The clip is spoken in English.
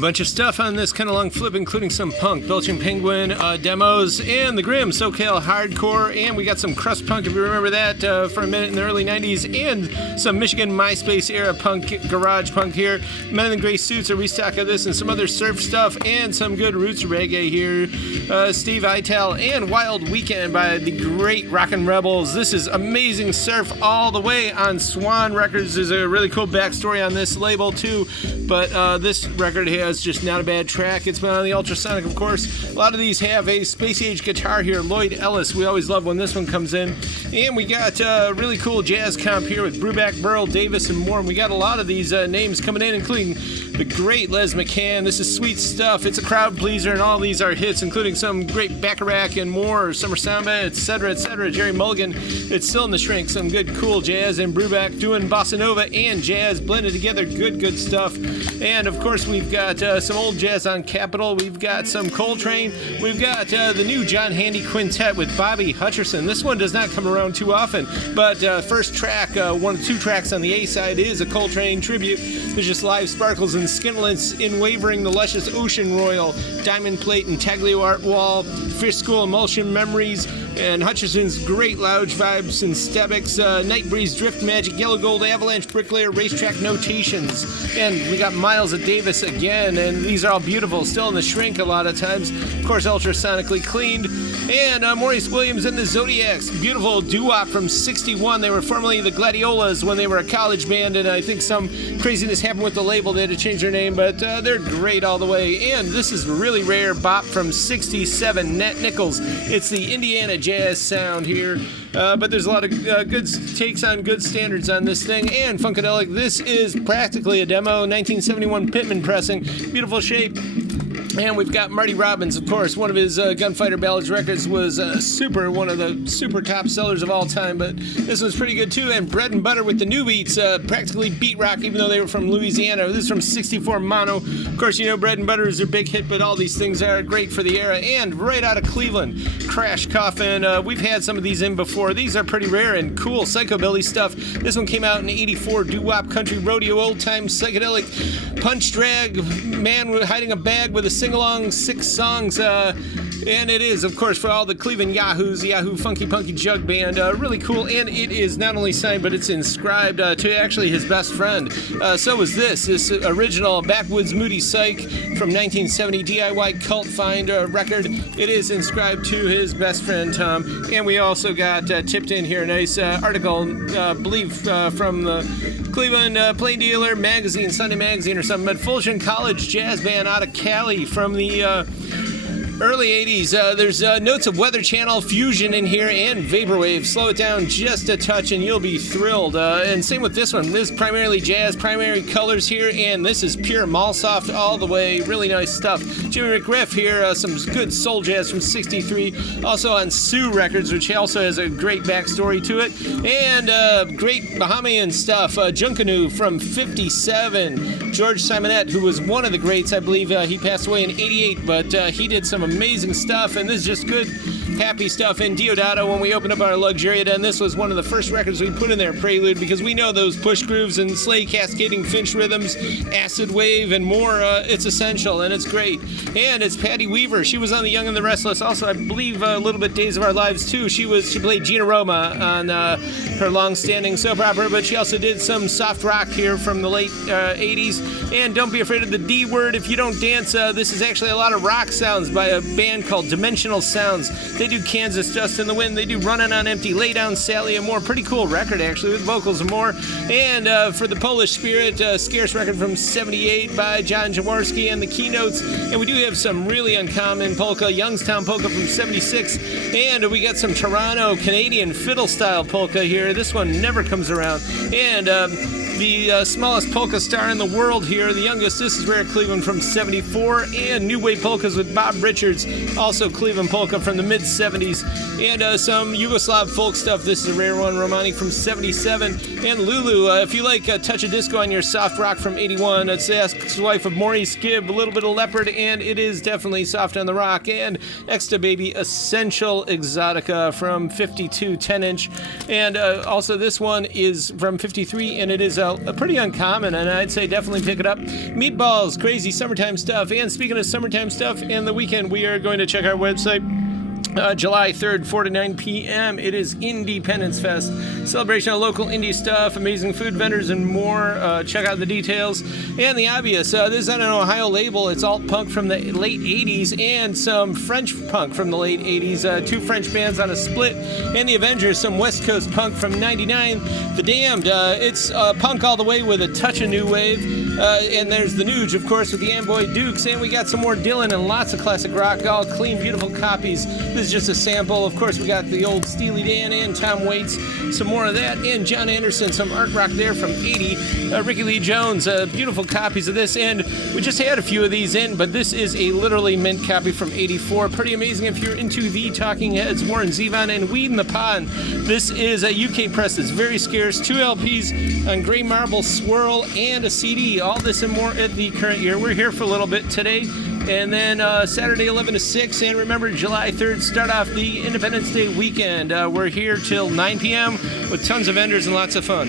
A bunch of stuff on this kind of long flip, including some punk, Belgian Penguin demos, and the Grim SoCal Hardcore, and we got some crust punk, if you remember that, for a minute in the early 90s, and some Michigan MySpace era punk, garage punk here. Men in the Gray Suits, a restock of this, and some other surf stuff, and some good roots reggae here. Steve Ital and Wild Weekend by the great Rockin' Rebels. This is amazing surf all the way on Swan Records. There's a really cool backstory on this label too, but this record has just not a bad track. It's been on the Ultrasonic, of course. A lot of these have a space age guitar here, Lloyd Ellis. We always love when this one comes in. And we got a really cool jazz comp here with Brubeck, Burl, Davis, and more. And we got a lot of these names coming in, including the great Les McCann. This is sweet stuff. It's a crowd pleaser, and all these are hits, including some great Bacharach and more, Summer Samba, etc., etc. Jerry Mulligan, it's still in the shrink. Some good, cool jazz, and Brubeck doing bossa nova and jazz blended together. Good stuff. And of course, we've got some old jazz on Capitol. We've got some Coltrane. We've got the new John Handy Quintet with Bobby Hutcherson. This one does not come around too often, but first track, one of two tracks on the A side is a Coltrane tribute. There's just live sparkles and skinlets in wavering the luscious Ocean Royal, Diamond Plate and Taglio Art Wall, Fish School Emulsion Memories, and Hutcherson's great lounge vibes and Stebics, Night Breeze, Drift Magic, Yellow Gold, Avalanche, Bricklayer, Racetrack Notations, and we got Miles of Davis again, and these are all beautiful, still in the shrink a lot of times, of course ultrasonically cleaned, and Maurice Williams and the Zodiacs, beautiful doo-wop from 61. They were formerly the Gladiolas when they were a college band, and I think some craziness happened with the label. They had to change their name, but they're great all the way. And this is a really rare bop from 67, Nat Nichols. It's the Indiana jazz sound here, but there's a lot of good takes on good standards on this thing. And Funkadelic, this is practically a demo, 1971 Pittman pressing, beautiful shape. And we've got Marty Robbins, of course. One of his Gunfighter Ballads records was one of the super top sellers of all time, but this one's pretty good too. And Bread and Butter with the New Beats, practically beat rock, even though they were from Louisiana. This is from 64 Mono. Of course, you know Bread and Butter is their big hit, but all these things are great for the era. And right out of Cleveland, Crash Coffin. We've had some of these in before. These are pretty rare and cool psychobilly stuff. This one came out in 84, doo-wop, country, rodeo, old-time psychedelic, punch drag, man hiding a bag with a sing-along, 6 songs, and it is, of course, for all the Cleveland Yahoos, the Yahoo Funky Punky Jug Band. Really cool, and it is not only signed, but it's inscribed to actually his best friend. So was this original Backwoods Moody Psych from 1970 DIY Cult Find record. It is inscribed to his best friend, Tom. And we also got tipped in here a nice article, I believe, from the Cleveland Plain Dealer magazine, Sunday Magazine or something, but Fulton College Jazz Band out of Cali from the early 80s. There's notes of Weather Channel, fusion in here, and vaporwave. Slow it down just a touch and you'll be thrilled. And same with this one. This is primarily jazz, primary colors here, and this is pure Malsoft all the way. Really nice stuff. Jimmy McGriff here, some good soul jazz from 63. Also on Sue Records, which also has a great backstory to it. And great Bahamian stuff. Junkanoo from 57. George Simonette, who was one of the greats, I believe he passed away in 88, but he did some amazing stuff, and this is just good, happy stuff. In Diodato, when we opened up our Luxuriata, and this was one of the first records we put in there, Prelude, because we know those push grooves and sleigh cascading Finch rhythms, acid wave, and more. It's essential, and it's great. And it's Patty Weaver. She was on The Young and the Restless. Also, I believe a little bit Days of Our Lives, too. She played Gina Roma on her long-standing soap opera, but she also did some soft rock here from the late 80s. And don't be afraid of the D word if you don't dance. This is actually a lot of rock sounds by a band called Dimensional Sounds. They do Kansas Dust in the Wind. They do Runnin' on Empty, Lay Down Sally, and more. Pretty cool record, actually, with vocals and more. And for the Polish Spirit, scarce record from 78 by John Jaworski and the Keynotes. And we do have some really uncommon polka, Youngstown Polka from 76. And we got some Toronto Canadian fiddle-style polka here. This one never comes around. And the smallest polka star in the world here, the youngest, this is Rare Cleveland from 74, and New Wave Polkas with Bob Richards, also Cleveland Polka from the mid-70s, and some Yugoslav folk stuff. This is a rare one, Romani from 77, and Lulu, if you like a touch of disco on your soft rock from 81, it's the ex-wife of Maurice Gibb, a little bit of Leopard, and it is definitely soft on the rock, and Extra Baby Essential Exotica from 52, 10-inch, and also this one is from 53, and it is pretty uncommon, and I'd say definitely pick it up. Meatballs, crazy summertime stuff. And speaking of summertime stuff and the weekend, we are going to check our website. July 3rd, 4 to 9 p.m. It is Indie Pendence Fest. Celebration of local indie stuff, amazing food vendors, and more. Check out the details. And the obvious, this is on an Ohio label. It's alt punk from the late 80s and some French punk from the late 80s. Two French bands on a split. And the Avengers, some West Coast punk from 99. The Damned, it's punk all the way with a touch of new wave. And there's the Nuge, of course, with the Amboy Dukes. And we got some more Dylan and lots of classic rock, all clean, beautiful copies. This is just a sample. Of course, we got the old Steely Dan and Tom Waits, some more of that, and John Anderson, some art rock there from 80. Ricky Lee Jones, beautiful copies of this, and we just had a few of these in, but this is a literally mint copy from 84. Pretty amazing if you're into the Talking Heads, Warren Zevon, and Weed in the Pond. This is a UK press that's very scarce. 2 LPs on Gray Marble Swirl and a CD. All this and more at the current year. We're here for a little bit today. And then Saturday 11 to 6, and remember July 3rd, start off the Independence Day weekend. We're here till 9 p.m. with tons of vendors and lots of fun.